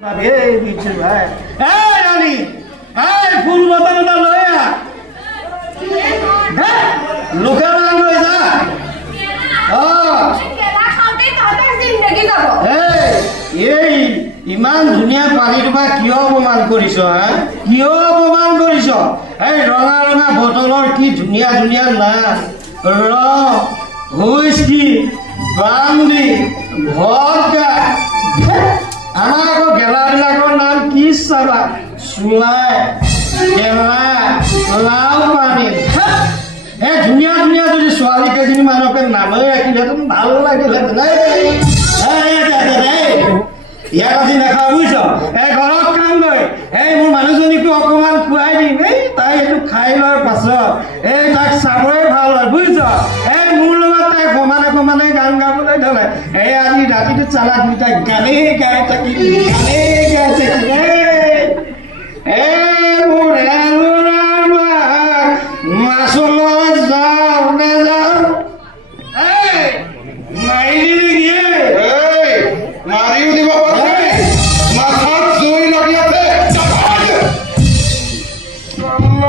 এই বিচ্ছু ভাই এই রানী এই ফুল বতলটা লই আ হ্যাঁ লোকের নাম লই যা কেলা খাওতে তাতে জিন্দগি যাব এই ইমান ধুনিয়া পানীটোপা কিয় অপমান কৰিছ হা কিয় অপমান কৰিছ এই ৰঙা ৰঙা বটলৰ কি ধুনিয়া ধুনিয়া নাম হুইস্কি ব্ৰাণ্ডি ভডকা আমাৰ আকৌ গেলাবিলাকৰ নাম কি চাবা চুলাই গেলা লাও পানী এই ধুনীয়া ধুনীয়া যদি ছোৱালী কেইজনী মানুহকে নামে ৰাখিলেহেঁতেন ভাল লাগিলেহেঁতেন ইয়াক আজি নাখাওঁ বুজিছ এই ঘৰত কাম লৈ এই মোৰ মানুহজনীকো অকণমান খুৱাই দিম এই তাই এইটো খাই লোৱাৰ পাছত এই তাক চাবই ভাল হয় বুজিছ এই মোৰ লগত তাই সমানে সমানে গান গাবলৈ ধৰে এই আজি ৰাতিটো চালা দুইটা গানেই গাই থাকিম গানেই গাই থাকিম এই মোৰ মাছলৈ যাওঁ নাযাওঁ এই মাৰি